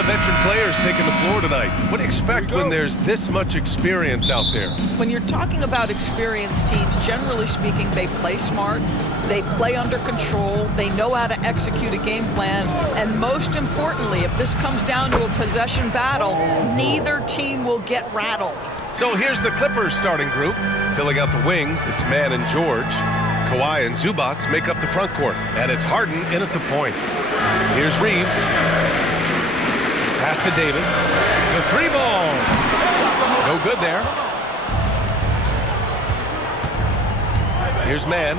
of veteran players taking the floor tonight. What do you expect when there's this much experience out there? When you're talking about experienced teams, generally speaking, they play smart, they play under control, they know how to execute a game plan, and most importantly, if this comes down to a possession battle, neither team will get rattled. So here's the Clippers starting group. Filling out the wings, it's Mann and George. Kawhi and Zubac make up the front court, and it's Harden in at the point. Here's Reeves. Pass to Davis. The three ball. No good there. Here's Mann.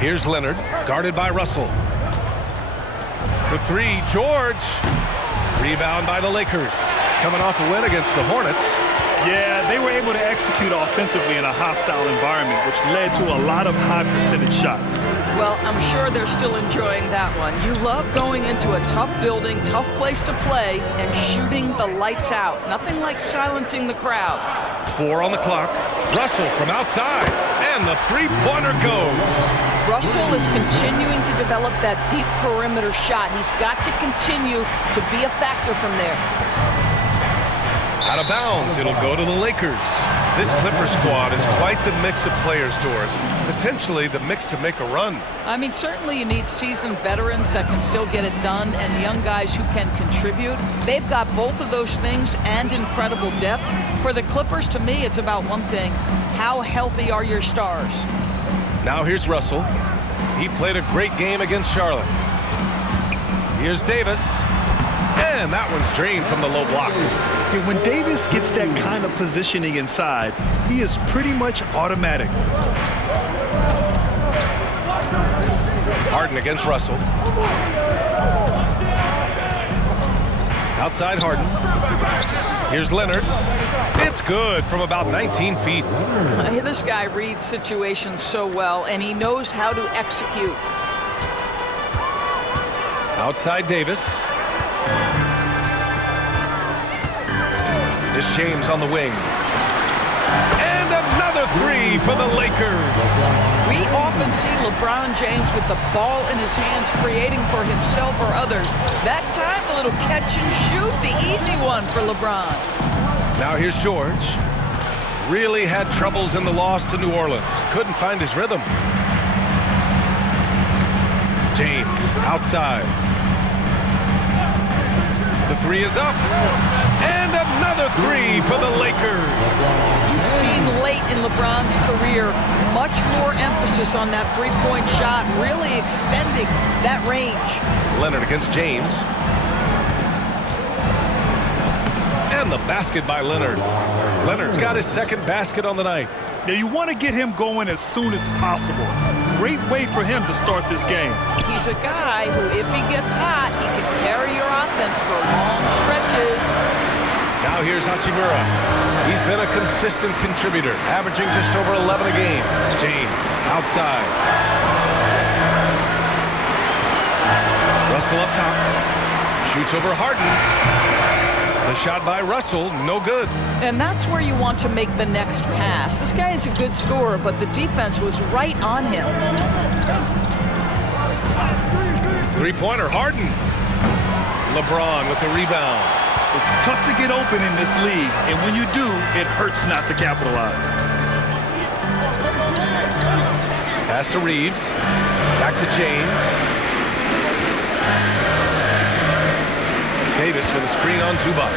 Here's Leonard, guarded by Russell. For three, George. Rebound by the Lakers. Coming off a win against the Hornets. Yeah, they were able to execute offensively in a hostile environment, which led to a lot of high percentage shots. Well, I'm sure they're still enjoying that one. You love going into a tough building, tough place to play, and shooting the lights out. Nothing like silencing the crowd. 4 on the clock. Russell from outside, and the three-pointer goes. Russell is continuing to develop that deep perimeter shot. He's got to continue to be a factor from there. Out of bounds, it'll go to the Lakers. This Clipper squad is quite the mix of players, Doris. Potentially the mix to make a run. I mean, certainly you need seasoned veterans that can still get it done and young guys who can contribute. They've got both of those things and incredible depth. For the Clippers, to me, it's about one thing. How healthy are your stars? Now here's Russell. He played a great game against Charlotte. Here's Davis. And that one's drained from the low block. And when Davis gets that kind of positioning inside, he is pretty much automatic. Harden against Russell. Outside Harden. Here's Leonard. It's good from about 19 feet. This guy reads situations so well, and he knows how to execute. Outside Davis. This James on the wing. And another three for the Lakers. We often see LeBron James with the ball in his hands creating for himself or others. That time, a little catch and shoot, the easy one for LeBron. Now here's George. Really had troubles in the loss to New Orleans. Couldn't find his rhythm. James outside. The three is up. And another three for the Lakers. You've seen late in LeBron's career much more emphasis on that three-point shot, really extending that range. Leonard against James. And the basket by Leonard. Leonard's got his second basket on the night. Now you want to get him going as soon as possible. Great way for him to start this game. He's a guy who, if he gets hot, he can carry your offense for long stretches. Now here's Hachimura. He's been a consistent contributor, averaging just over 11 a game. James outside. Russell up top. Shoots over Harden. The shot by Russell, no good. And that's where you want to make the next pass. This guy is a good scorer, but the defense was right on him. Three-pointer, Harden. LeBron with the rebound. It's tough to get open in this league, and when you do, it hurts not to capitalize. Pass to Reeves. Back to James. Davis with a screen on Zubac.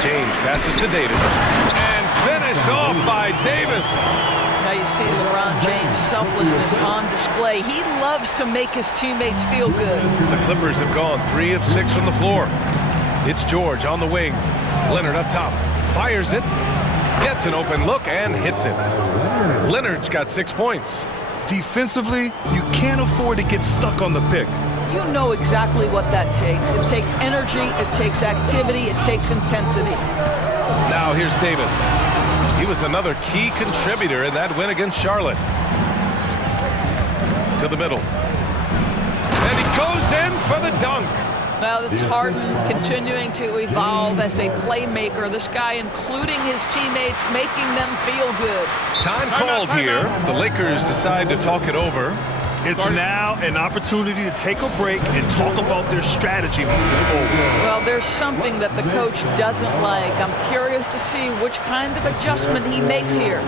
James passes to Davis. And finished off by Davis. Now you see LeBron James' selflessness on display. He loves to make his teammates feel good. The Clippers have gone 3 of 6 from the floor. It's George on the wing. Leonard up top. Fires it. Gets an open look and hits it. Leonard's got 6 points. Defensively, you can't afford to get stuck on the pick. You know exactly what that takes. It takes energy, it takes activity, it takes intensity. Now here's Davis. He was another key contributor in that win against Charlotte. To the middle. And he goes in for the dunk. Well, it's Harden continuing to evolve as a playmaker. This guy, including his teammates, making them feel good. Time called here. The Lakers decide to talk it over. It's now an opportunity to take a break and talk about their strategy moving forward. Well, there's something that the coach doesn't like. I'm curious to see which kind of adjustment he makes here.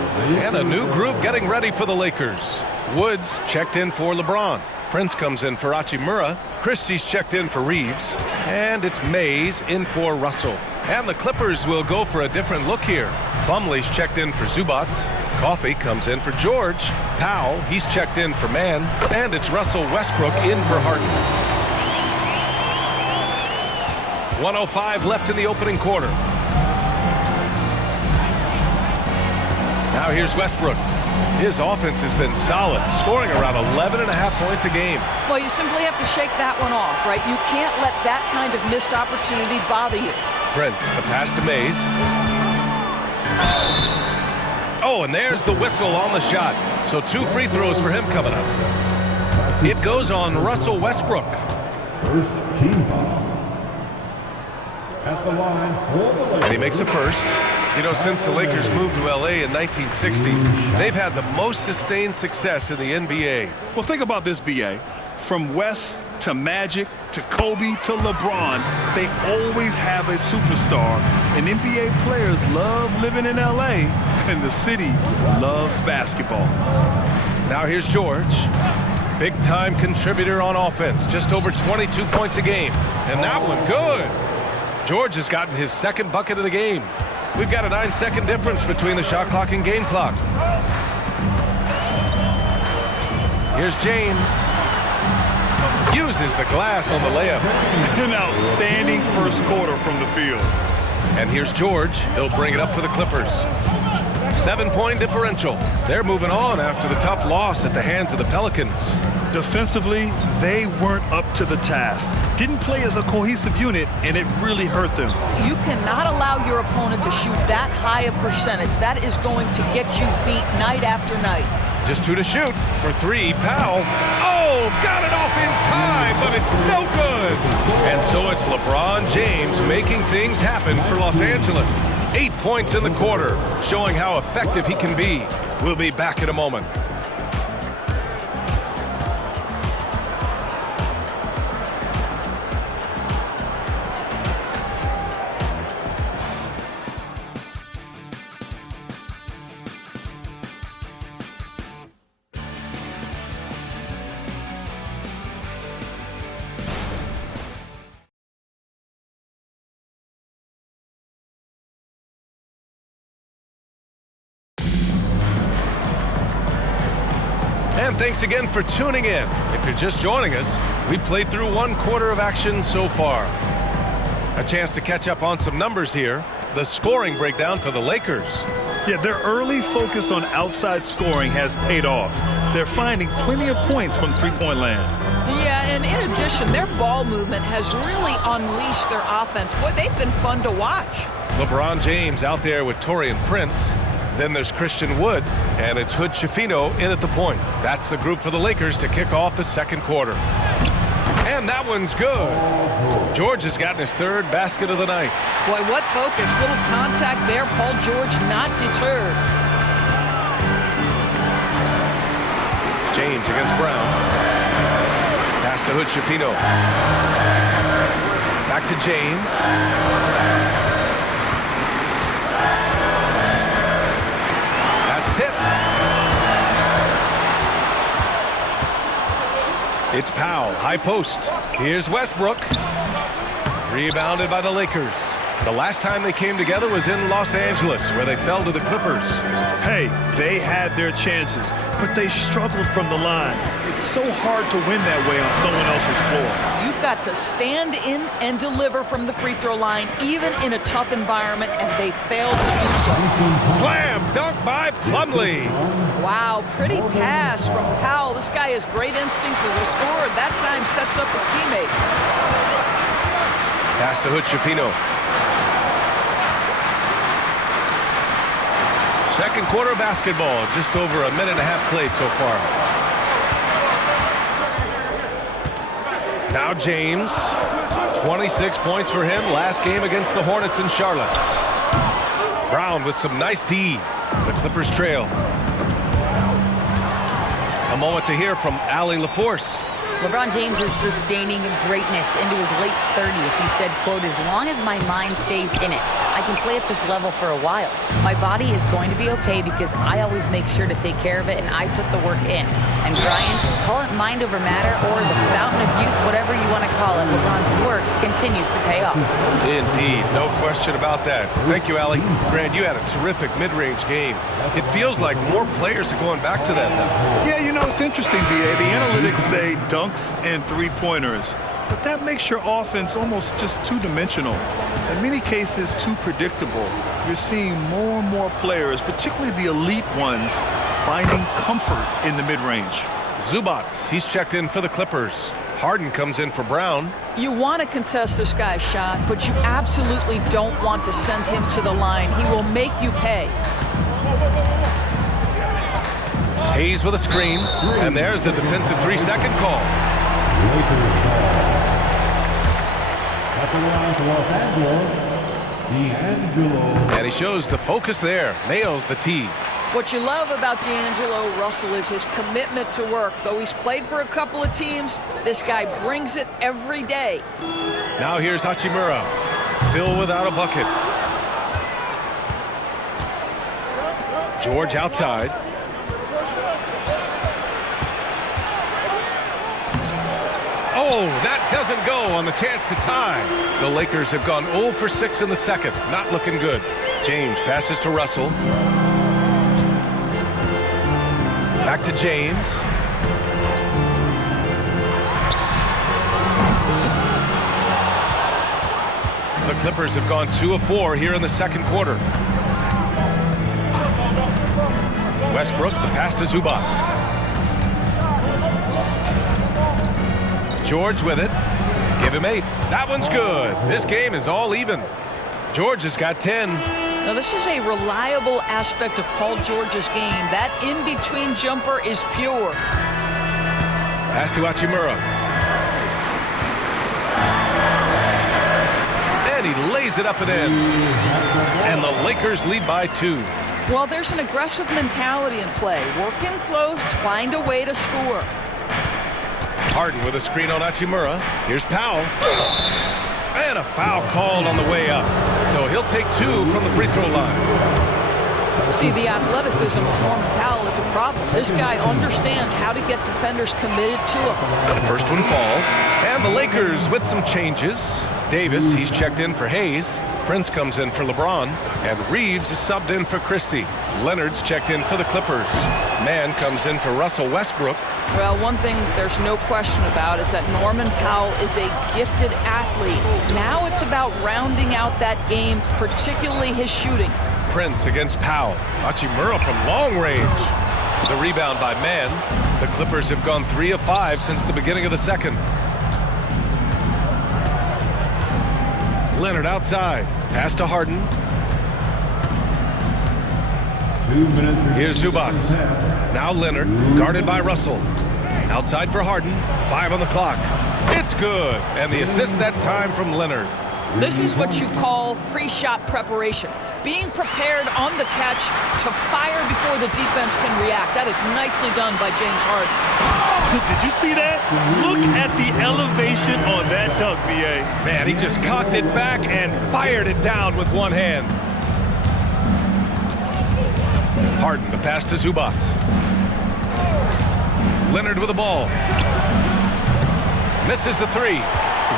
And a new group getting ready for the Lakers. Woods checked in for LeBron. Prince comes in for Hachimura. Christie's checked in for Reeves. And it's Mays in for Russell. And the Clippers will go for a different look here. Plumlee's checked in for Zubac. Coffey comes in for George. Powell, he's checked in for Mann. And it's Russell Westbrook in for Harden. 1:05 left in the opening quarter. Now here's Westbrook. His offense has been solid, scoring around 11.5 points a game. Well, you simply have to shake that one off, right? You can't let that kind of missed opportunity bother you. Prince, the pass to Mays. Oh, and there's the whistle on the shot. So 2 free throws for him coming up. It goes on Russell Westbrook. First team foul. At the line for the Lakers. And he makes a first. You know, since the Lakers moved to L.A. in 1960, they've had the most sustained success in the NBA. Well, think about this, B.A. From West to Magic to Kobe to LeBron, they always have a superstar. And NBA players love living in L.A., and the city loves basketball. Now here's George. Big-time contributor on offense, just over 22 points a game. And that one good. George has gotten his second bucket of the game. We've got a 9-second difference between the shot clock and game clock. Here's James. Uses the glass on the layup. An outstanding first quarter from the field. And here's George. He'll bring it up for the Clippers. 7-point differential. They're moving on after the tough loss at the hands of the Pelicans. Defensively, they weren't up to the task. Didn't play as a cohesive unit, and it really hurt them. You cannot allow your opponent to shoot that high a percentage. That is going to get you beat night after night. Just 2 to shoot. For 3, Powell. Oh, got it off in time, but it's no good. And so it's LeBron James making things happen for Los Angeles. 8 points in the quarter, showing how effective he can be. We'll be back in a moment. And thanks again for tuning in. If you're just joining us, we've played through 1 quarter of action so far. A chance to catch up on some numbers here. The scoring breakdown for the Lakers. Yeah, their early focus on outside scoring has paid off. They're finding plenty of points from three-point land. Yeah, and in addition, their ball movement has really unleashed their offense. Boy, they've been fun to watch. LeBron James out there with Taurean Prince. Then there's Christian Wood, and it's Hood Schifino in at the point. That's the group for the Lakers to kick off the second quarter. And that one's good. George has gotten his 3rd basket of the night. Boy, what focus. Little contact there. Paul George not deterred. James against Brown. Pass to Hood Schifino. Back to James. It's Powell, high post. Here's Westbrook. Rebounded by the Lakers. The last time they came together was in Los Angeles, where they fell to the Clippers. Hey, they had their chances, but they struggled from the line. It's so hard to win that way on someone else's floor. You've got to stand in and deliver from the free throw line, even in a tough environment, and they failed to do so. Slam dunk by Plumlee. Wow, pretty pass from Powell. This guy has great instincts as a scorer. That time sets up his teammate. Pass to Hood Schifino. Second quarter basketball, just over a minute and a half played so far. Now James, 26 points for him last game against the Hornets in Charlotte. Brown with some nice D. The Clippers trail. A moment to hear from Allie LaForce. LeBron James is sustaining greatness into his late 30s. He said, quote, "As long as my mind stays in it, I can play at this level for a while. My body is going to be okay because I always make sure to take care of it and I put the work in." And Brian, call it mind over matter or the fountain of youth, whatever you want to call it, LeBron's work continues to pay off. Indeed, no question about that. Thank you, Allie. Grant, you had a terrific mid-range game. It feels like more players are going back to that now. Yeah, you know, it's interesting, BA. The analytics say dunks and three-pointers, but that makes your offense almost just two-dimensional. In many cases, too predictable. You're seeing more and more players, particularly the elite ones, finding comfort in the mid-range. Zubac, he's checked in for the Clippers. Harden comes in for Brown. You want to contest this guy's shot, but you absolutely don't want to send him to the line. He will make you pay. Hayes with a screen, and there's a defensive 3-second call. Lakers ball. At the line for Los Angeles, D'Angelo. And he shows the focus there. Nails the tee. What you love about D'Angelo Russell is his commitment to work. Though he's played for a couple of teams, this guy brings it every day. Now here's Hachimura, still without a bucket. George outside. Oh, that doesn't go on the chance to tie. The Lakers have gone 0 for 6 in the second. Not looking good. James passes to Russell. Back to James. The Clippers have gone 2 of 4 here in the second quarter. Westbrook, the pass to Zubac. George with it. Give him 8. That one's good. This game is all even. George has got 10. Now, this is a reliable aspect of Paul George's game. That in-between jumper is pure. Pass to Hachimura. And he lays it up and in. And the Lakers lead by 2. Well, there's an aggressive mentality in play. Work in close, find a way to score. Harden with a screen on Hachimura. Here's Powell. And a foul called on the way up. So he'll take 2 from the free throw line. See, the athleticism of Norman Powell is a problem. This guy understands how to get defenders committed to him. The first one falls. And the Lakers with some changes. Davis, he's checked in for Hayes. Prince comes in for LeBron. And Reeves is subbed in for Christie. Leonard's checked in for the Clippers. Mann comes in for Russell Westbrook. Well, one thing there's no question about is that Norman Powell is a gifted athlete. Now it's about rounding out that game, particularly his shooting. Prince against Powell. Hachimura from long range. The rebound by Mann. The Clippers have gone 3 of 5 since the beginning of the second. Leonard outside. Pass to Harden. 2 minutes. Here's Zubac. Now Leonard, guarded by Russell. Outside for Harden. 5 on the clock. It's good. And the assist that time from Leonard. This is what you call pre-shot preparation. Being prepared on the catch to fire before the defense can react. That is nicely done by James Harden. Did you see that? Look at the elevation on that dunk, BA. Man, he just cocked it back and fired it down with one hand. Harden, the pass to Zubac. Leonard with the ball. Misses a 3.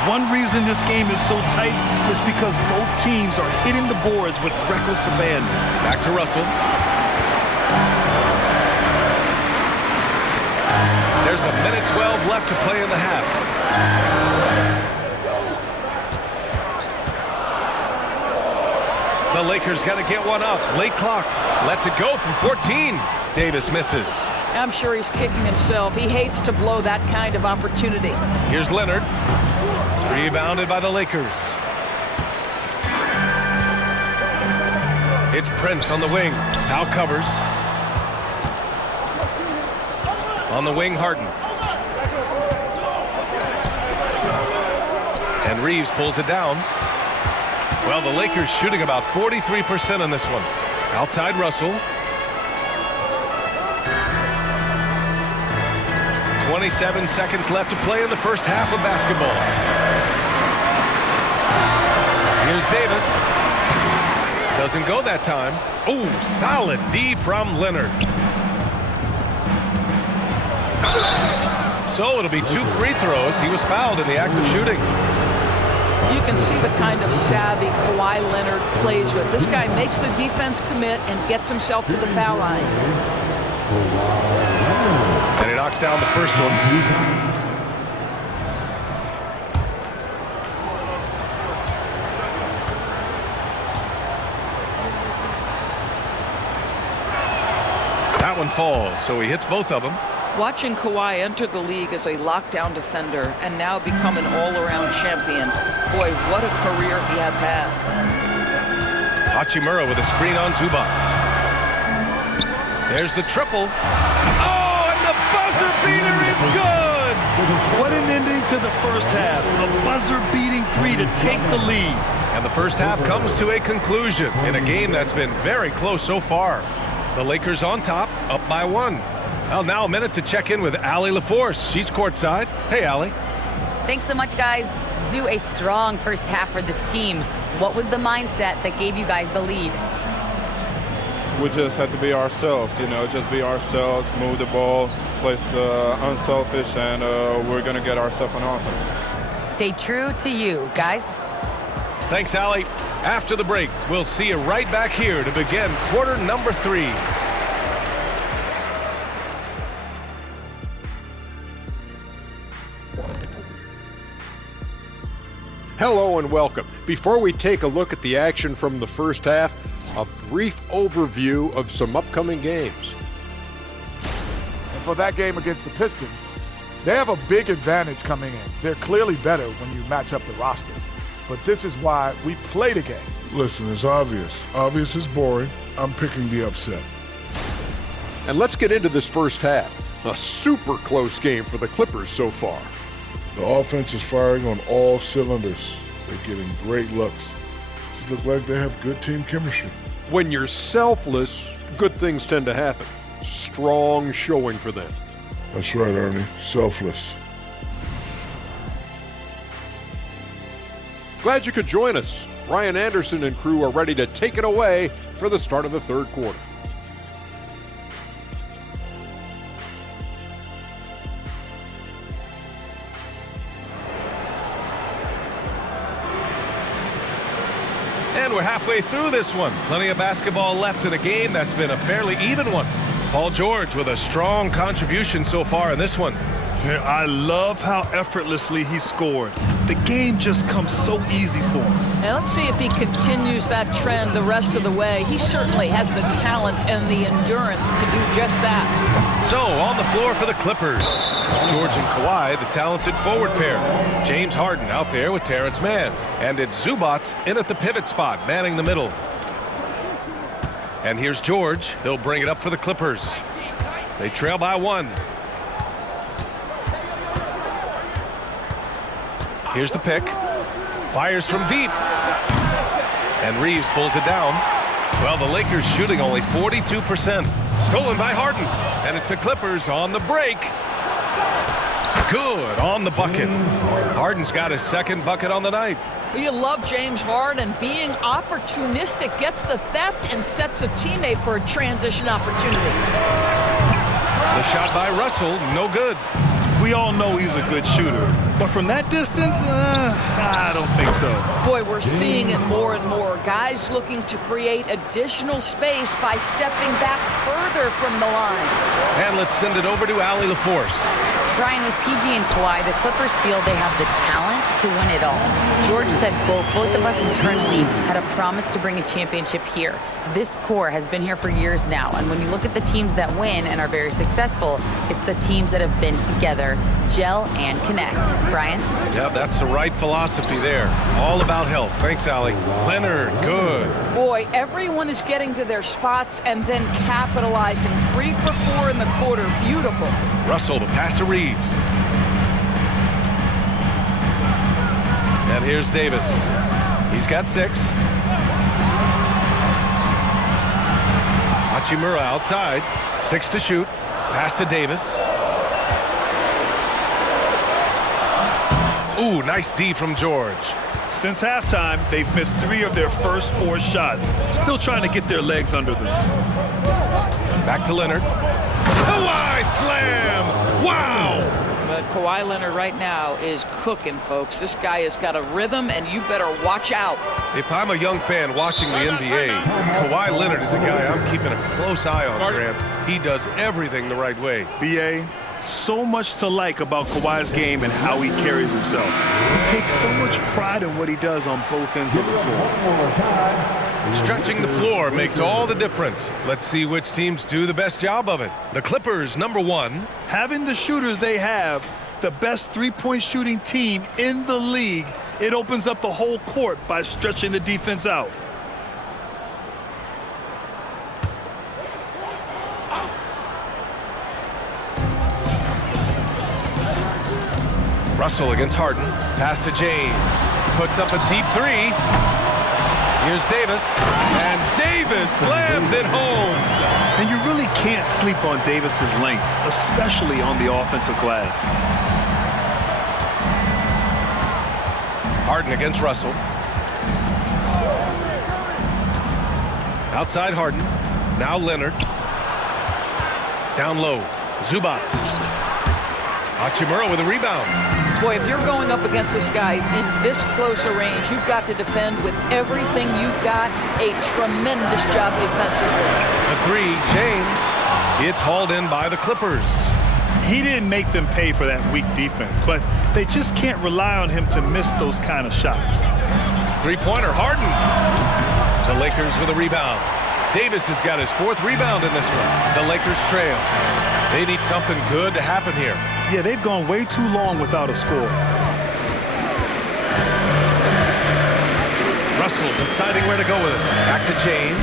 One reason this game is so tight is because both teams are hitting the boards with reckless abandon. Back to Russell. There's a minute 12 left to play in the half. The Lakers got to get one up. Late clock. Lets it go from 14. Davis misses. I'm sure he's kicking himself. He hates to blow that kind of opportunity. Here's Leonard. Rebounded by the Lakers. It's Prince on the wing. Powell covers. On the wing, Harden. And Reeves pulls it down. Well, the Lakers shooting about 43% in this one. Outside Russell. 27 seconds left to play in the first half of basketball. Here's Davis. Doesn't go that time. Ooh, solid D from Leonard. So it'll be 2 free throws. He was fouled in the act of shooting. You can see the kind of savvy Kawhi Leonard plays with. This guy makes the defense commit and gets himself to the foul line. And he knocks down the first one. That one falls, so he hits both of them. Watching Kawhi enter the league as a lockdown defender and now become an all-around champion. Boy, what a career he has had. Hachimura with a screen on Zubac. There's the triple. Oh, and the buzzer beater is good! What an ending to the first half. A buzzer-beating 3 to take the lead. And the first half comes to a conclusion in a game that's been very close so far. The Lakers on top, up by 1. Well, now a minute to check in with Allie LaForce. She's courtside. Hey, Allie. Thanks so much, guys. Zoo, a strong first half for this team. What was the mindset that gave you guys the lead? We just have to be ourselves, just be ourselves, move the ball, play unselfish, and we're going to get ourselves on offense. Stay true to you, guys. Thanks, Allie. After the break, we'll see you right back here to begin quarter number 3. Hello and welcome. Before we take a look at the action from the first half, a brief overview of some upcoming games. And for that game against the Pistons, they have a big advantage coming in. They're clearly better when you match up the rosters. But this is why we play the game. Listen, it's obvious. Obvious is boring. I'm picking the upset. And let's get into this first half. A super close game for the Clippers so far. The offense is firing on all cylinders. They're getting great looks. They look like they have good team chemistry. When you're selfless, good things tend to happen. Strong showing for them. That's right, Ernie. Selfless. Glad you could join us. Ryan Anderson and crew are ready to take it away for the start of the third quarter. And we're halfway through this one. Plenty of basketball left in a game that's been a fairly even one. Paul George with a strong contribution so far in this one. I love how effortlessly he scored. The game just comes so easy for him. And let's see if he continues that trend the rest of the way. He certainly has the talent and the endurance to do just that. So, on the floor for the Clippers, George and Kawhi, the talented forward pair. James Harden out there with Terrence Mann. And it's Zubac in at the pivot spot, manning the middle. And here's George. He'll bring it up for the Clippers. They trail by 1. Here's the pick. Fires from deep. And Reeves pulls it down. Well, the Lakers shooting only 42%. Stolen by Harden. And it's the Clippers on the break. Good on the bucket. Harden's got his second bucket on the night. You love James Harden. Being opportunistic, gets the theft and sets a teammate for a transition opportunity. The shot by Russell, no good. We all know he's a good shooter, but from that distance, I don't think so. Boy, we're seeing it more and more. Guys looking to create additional space by stepping back further from the line. And let's send it over to Allie LaForce. Brian, with PG and Kawhi, the Clippers feel they have the talent to win it all. George said both of us internally had a promise to bring a championship here. This core has been here for years now, and when you look at the teams that win and are very successful, it's the teams that have been together, gel and connect. Brian? Yeah, that's the right philosophy there. All about health. Thanks, Allie. Leonard, good. Boy, everyone is getting to their spots and then capitalizing. 3 for 4 in the quarter. Beautiful. Russell, the pass to Reeves. And here's Davis. He's got 6. Hachimura outside. 6 to shoot. Pass to Davis. Ooh, nice D from George. Since halftime, they've missed 3 of their first 4 shots. Still trying to get their legs under them. Back to Leonard. Kawhi slam! Wow! But Kawhi Leonard right now is cooking, folks. This guy has got a rhythm, and you better watch out. If I'm a young fan watching the NBA, Kawhi Leonard is a guy I'm keeping a close eye on, Grant. He does everything the right way. B.A., so much to like about Kawhi's game and how he carries himself. He takes so much pride in what he does on both ends of the floor. Stretching the floor makes all the difference. Let's see which teams do the best job of it. The Clippers, number 1. Having the shooters they have, the best three-point shooting team in the league, it opens up the whole court by stretching the defense out. Russell against Harden. Pass to James. Puts up a deep 3. Here's Davis. And Davis slams it home. And you really can't sleep on Davis's length, especially on the offensive glass. Harden against Russell. Outside Harden. Now Leonard. Down low. Zubac. Hachimura with a rebound. Boy, if you're going up against this guy in this close a range, you've got to defend with everything you've got. A tremendous job defensively. The 3, James. It's hauled in by the Clippers. He didn't make them pay for that weak defense, but they just can't rely on him to miss those kind of shots. 3-pointer, Harden. The Lakers with a rebound. Davis has got his 4th rebound in this one. The Lakers trail. They need something good to happen here. Yeah, they've gone way too long without a score. Russell deciding where to go with it. Back to James.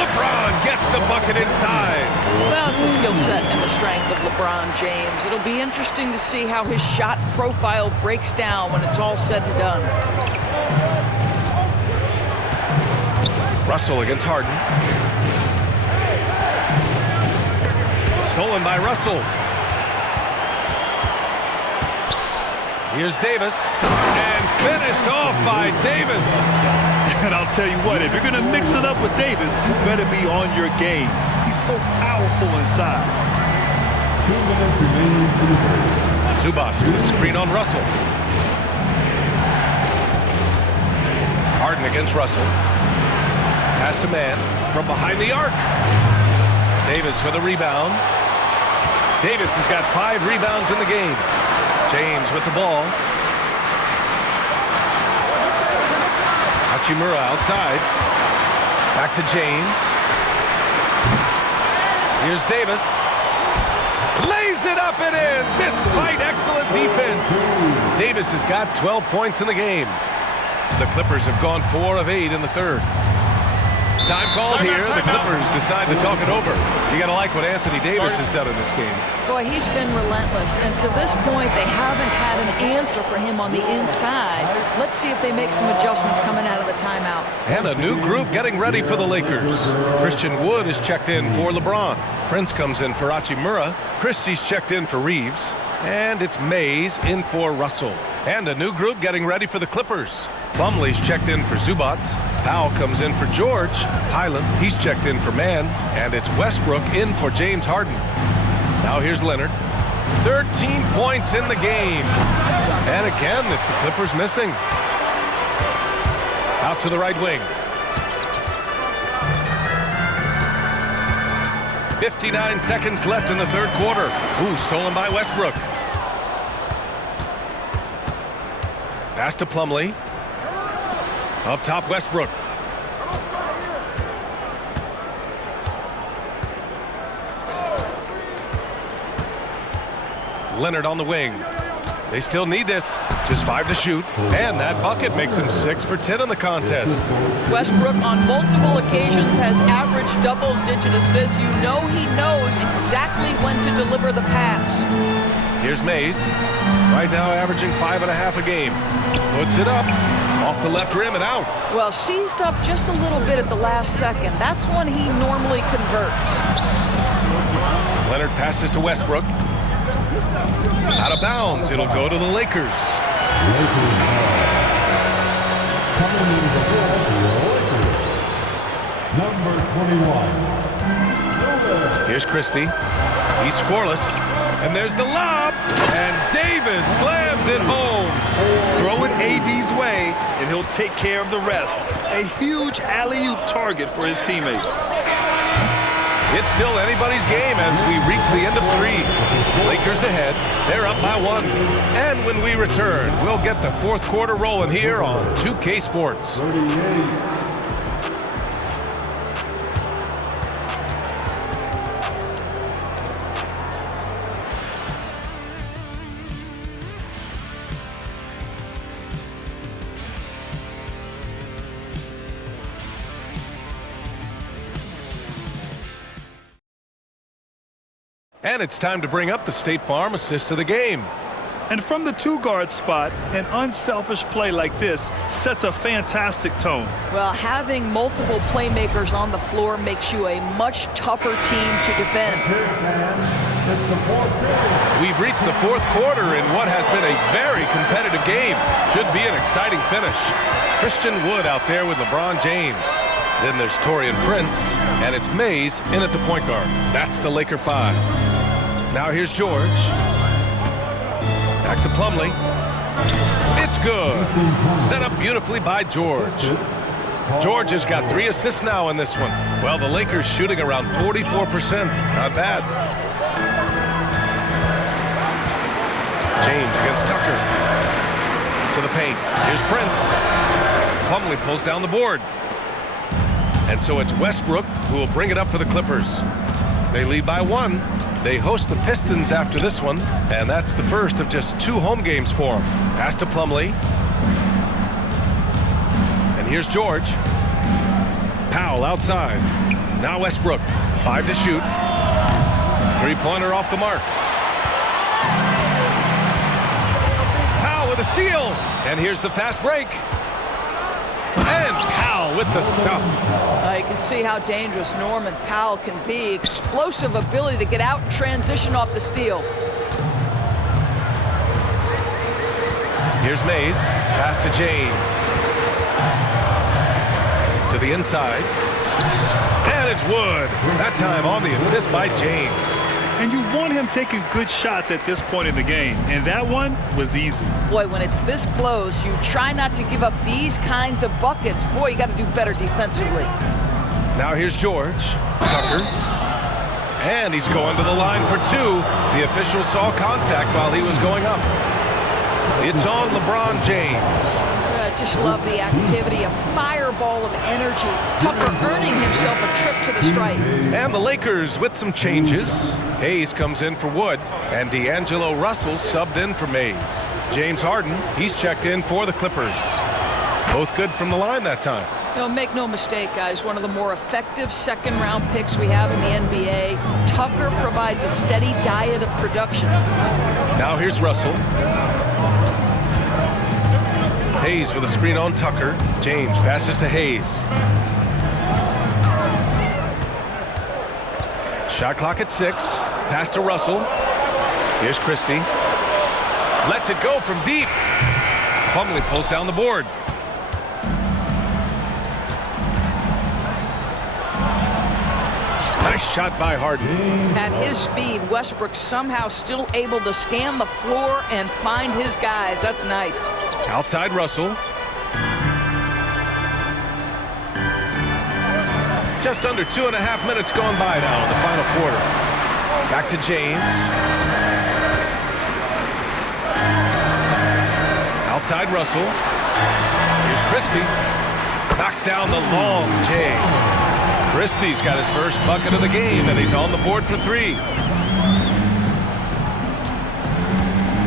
LeBron gets the bucket inside. Well, it's the skill set and the strength of LeBron James. It'll be interesting to see how his shot profile breaks down when it's all said and done. Russell against Harden. Stolen by Russell. Here's Davis. And finished off by Davis. And I'll tell you what, if you're going to mix it up with Davis, you better be on your game. He's so powerful inside. 2 minutes remaining for the third. Zubac with a screen on Russell. Harden against Russell. Pass to man from behind the arc. Davis with a rebound. Davis has got 5 rebounds in the game. James with the ball. Hachimura outside. Back to James. Here's Davis. Lays it up and in despite excellent defense. Davis has got 12 points in the game. The Clippers have gone 4 of 8 in the 3rd. Time called here. The Clippers decide to talk it over. You got to like what Anthony Davis has done in this game. Boy, he's been relentless, and to this point, they haven't had an answer for him on the inside. Let's see if they make some adjustments coming out of the timeout. And a new group getting ready for the Lakers. Christian Wood is checked in for LeBron. Prince comes in for Hachimura. Christie's checked in for Reeves. And it's Mays in for Russell. And a new group getting ready for the Clippers. Plumlee's checked in for Zubac. Powell comes in for George. Highland, he's checked in for Mann. And it's Westbrook in for James Harden. Now here's Leonard. 13 points in the game. And again, it's the Clippers missing. Out to the right wing. 59 seconds left in the 3rd quarter. Ooh, stolen by Westbrook. Pass to Plumlee. Up top, Westbrook. Leonard on the wing. They still need this. Just 5 to shoot. And that bucket makes him 6 for 10 in the contest. Westbrook on multiple occasions has averaged double-digit assists. You know he knows exactly when to deliver the pass. Here's Mays. Right now averaging 5.5 a game. Puts it up. Off the left rim and out. Well, seized up just a little bit at the last second. That's when he normally converts. Leonard passes to Westbrook. Out of bounds. It'll go to the Lakers. Number 21. Here's Christie. He's scoreless. And there's the lob. And Davis slams it home. Throw it AD's way, and he'll take care of the rest. A huge alley-oop target for his teammates. It's still anybody's game as we reach the end of 3. Lakers ahead. They're up by 1. And when we return, we'll get the fourth quarter rolling here on 2K Sports. 38. And it's time to bring up the State Farm assist of the game. And from the 2-guard spot, an unselfish play like this sets a fantastic tone. Well, having multiple playmakers on the floor makes you a much tougher team to defend. We've reached the fourth quarter in what has been a very competitive game. Should be an exciting finish. Christian Wood out there with LeBron James. Then there's Taurean Prince, and it's Mays in at the point guard. That's the Laker 5. Now here's George. Back to Plumlee. It's good. Set up beautifully by George. George has got 3 assists now in this one. Well, the Lakers shooting around 44%. Not bad. James against Tucker. To the paint. Here's Prince. Plumlee pulls down the board. And so it's Westbrook who will bring it up for the Clippers. They lead by 1. They host the Pistons after this one, and that's the first of just 2 home games for them. Pass to Plumlee. And here's George. Powell outside. Now Westbrook. 5 to shoot. 3-pointer off the mark. Powell with a steal. And here's the fast break. And Powell with the stuff. You can see how dangerous Norman Powell can be. Explosive ability to get out and transition off the steal. Here's Mays. Pass to James. To the inside. And it's Wood. That time on the assist by James. And you want him taking good shots at this point in the game. And that one was easy. Boy, when it's this close, you try not to give up these kinds of buckets. Boy, you got to do better defensively. Now here's George. Tucker. And he's going to the line for 2. The official saw contact while he was going up. It's on LeBron James. I just love the activity, a fireball of energy. Tucker earning himself a trip to the stripe. And the Lakers with some changes. Hayes comes in for Wood, and D'Angelo Russell subbed in for Mays. James Harden, he's checked in for the Clippers. Both good from the line that time. Make no mistake, guys, one of the more effective second-round picks we have in the NBA. Tucker provides a steady diet of production. Now here's Russell. Hayes with a screen on Tucker. James passes to Hayes. Shot clock at 6. Pass to Russell. Here's Christie. Lets it go from deep. Plumlee pulls down the board. Nice shot by Harden. At his speed, Westbrook somehow still able to scan the floor and find his guys. That's nice. Outside Russell. Just under 2.5 minutes gone by now in the final quarter. Back to James. Outside Russell. Here's Christie. Knocks down the long J. Christie's got his first bucket of the game, and he's on the board for 3.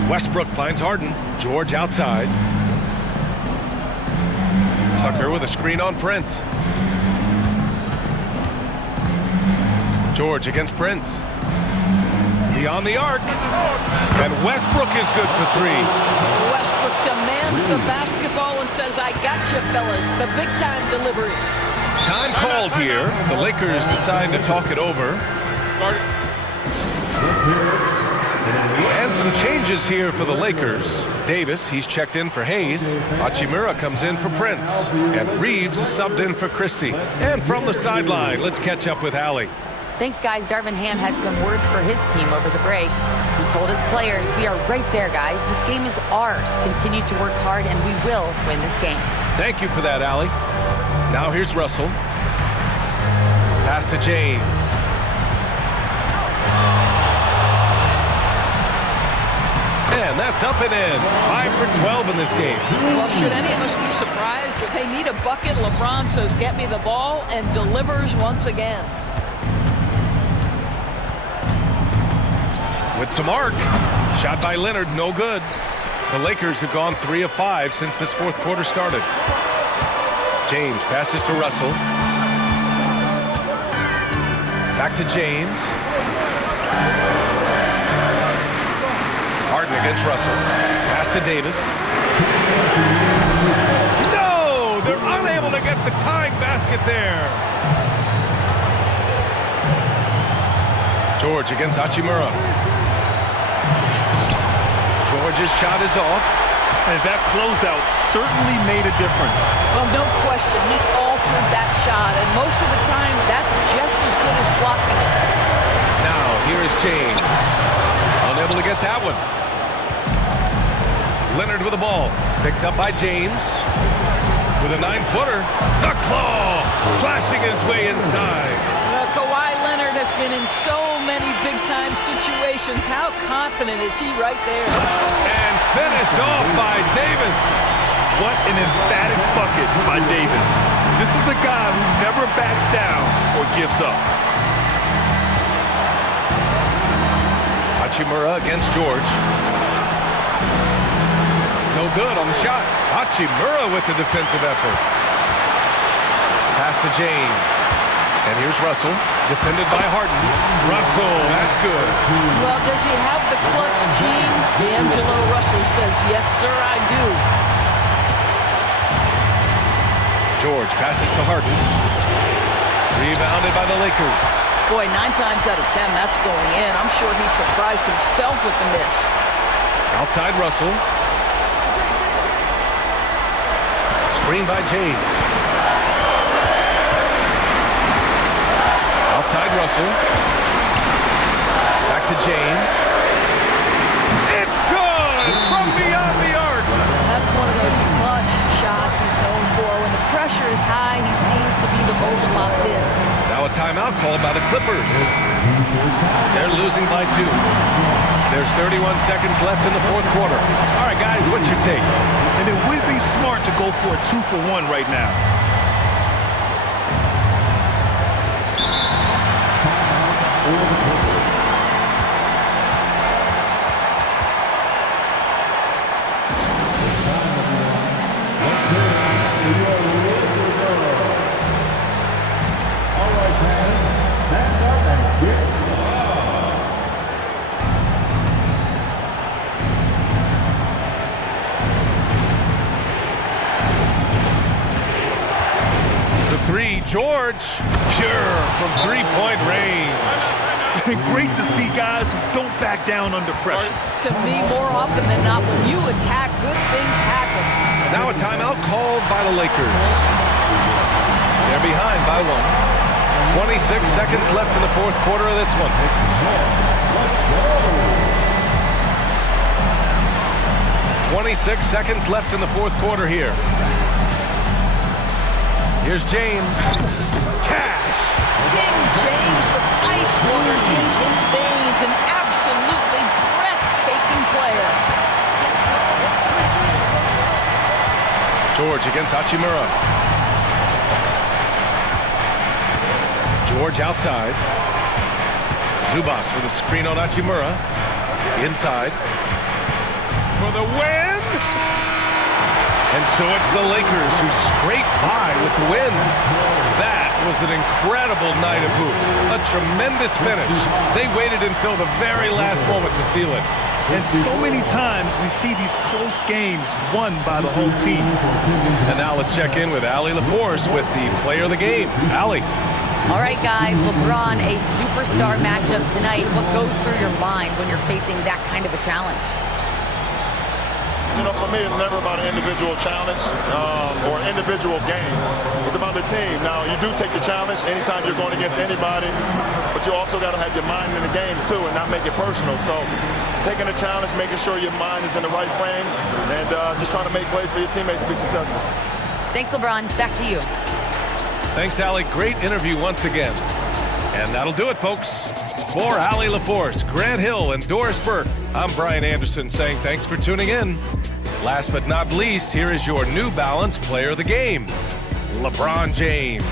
Westbrook finds Harden. George outside. Tucker with a screen on Prince. George against Prince. Beyond the arc. And Westbrook is good for 3. Westbrook demands the basketball and says, I got you, fellas. The big-time delivery. Time called here. The Lakers decide to talk it over. And some changes here for the Lakers. Davis, he's checked in for Hayes. Hachimura comes in for Prince. And Reeves is subbed in for Christie. And from the sideline, let's catch up with Allie. Thanks, guys. Darvin Ham had some words for his team over the break. He told his players, we are right there, guys. This game is ours. Continue to work hard, and we will win this game. Thank you for that, Allie. Now here's Russell. Pass to James. And that's up and in. 5 for 12 in this game. Well, should any of us be surprised if they need a bucket? LeBron says, get me the ball, and delivers once again. With some arc. Shot by Leonard, no good. The Lakers have gone 3 of 5 since this fourth quarter started. James passes to Russell. Back to James. Harden against Russell. Pass to Davis. No! They're unable to get the tying basket there. George against Hachimura. George's shot is off. And that closeout certainly made a difference. Well, no question. He altered that shot, and most of the time, that's just as good as blocking it. Now, here is James. Unable to get that one. Leonard with the ball. Picked up by James. With a 9-footer. The claw! Slashing his way inside. Well, Kawhi Leonard has been in so many big-time situations. How confident is he right there? And finished off by Davis. What an emphatic bucket by Davis. This is a guy who never backs down or gives up. Hachimura against George. No good on the shot. Hachimura with the defensive effort. Pass to James. And here's Russell, defended by Harden. Russell, that's good. Well, does he have the clutch gene? D'Angelo Russell says, yes, sir, I do. George passes to Harden. Rebounded by the Lakers. Boy, 9 times out of 10, that's going in. I'm sure he surprised himself with the miss. Outside Russell. Screen by James. Outside Russell. Back to James. It's good from beyond the arc. That's one of those clutch shots he's known for. When the pressure is high, he seems to be the most locked in. Now a timeout called by the Clippers. They're losing by 2. There's 31 seconds left in the fourth quarter. All right, guys, what's your take? And it would be smart to go for a 2-for-1 right now. George, pure from three-point range. Great to see guys who don't back down under pressure. To me, more often than not, when you attack, good things happen. Now a timeout called by the Lakers. They're behind by 1. 26 seconds left in the fourth quarter of this one. .26 left in the fourth quarter here. Here's James. Cash. King James with ice water in his veins. An absolutely breathtaking player. George against Hachimura. George outside. Zubac with a screen on Hachimura. Inside. For the win! And so it's the Lakers who scrape by with the win. That was an incredible night of hoops. A tremendous finish. They waited until the very last moment to seal it. And so many times we see these close games won by the home team. And now let's check in with Allie LaForce with the player of the game. Allie. All right, guys, LeBron, a superstar matchup tonight. What goes through your mind when you're facing that kind of a challenge? You know, for me, it's never about an individual challenge or an individual game. It's about the team. Now, you do take the challenge anytime you're going against anybody, but you also got to have your mind in the game, too, and not make it personal. So taking a challenge, making sure your mind is in the right frame, and just trying to make plays for your teammates to be successful. Thanks, LeBron. Back to you. Thanks, Allie. Great interview once again. And that'll do it, folks. For Allie LaForce, Grant Hill, and Doris Burke, I'm Brian Anderson saying thanks for tuning in. Last but not least, here is your New Balance Player of the Game, LeBron James.